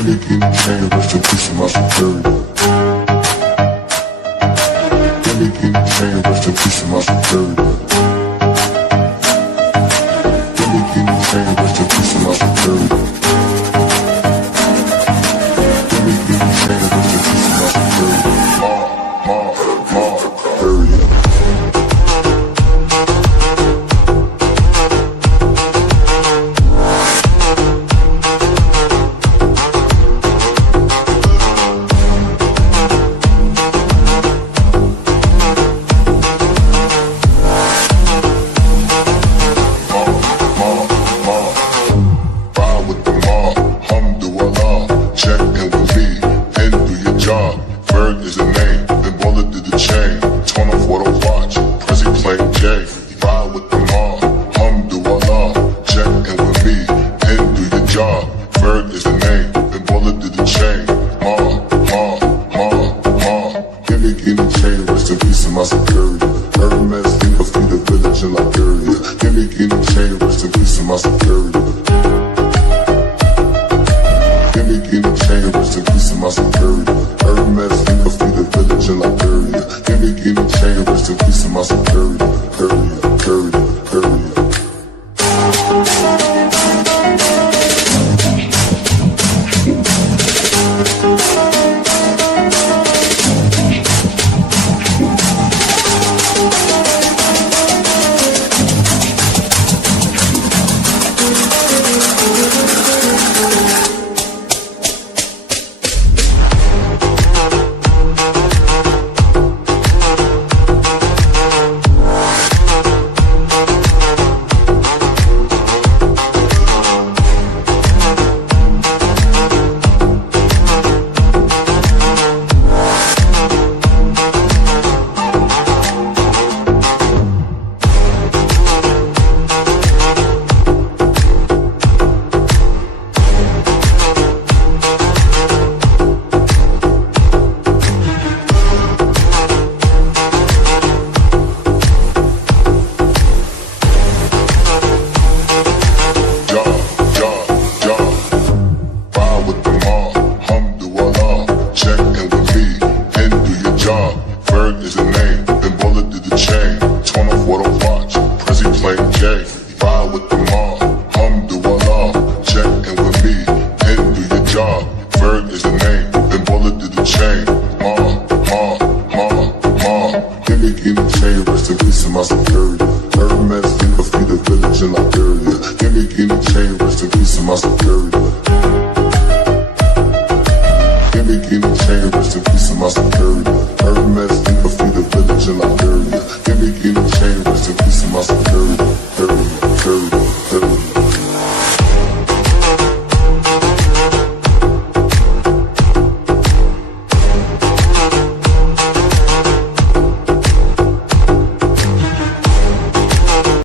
Give me a chain, rest in peace of my security. Give me a chain, rest in peace of my security. Give me a chain, rest in peace of my security. Give me a chain, rest in peace of my security. Period. Give me a chain, rest in peace of my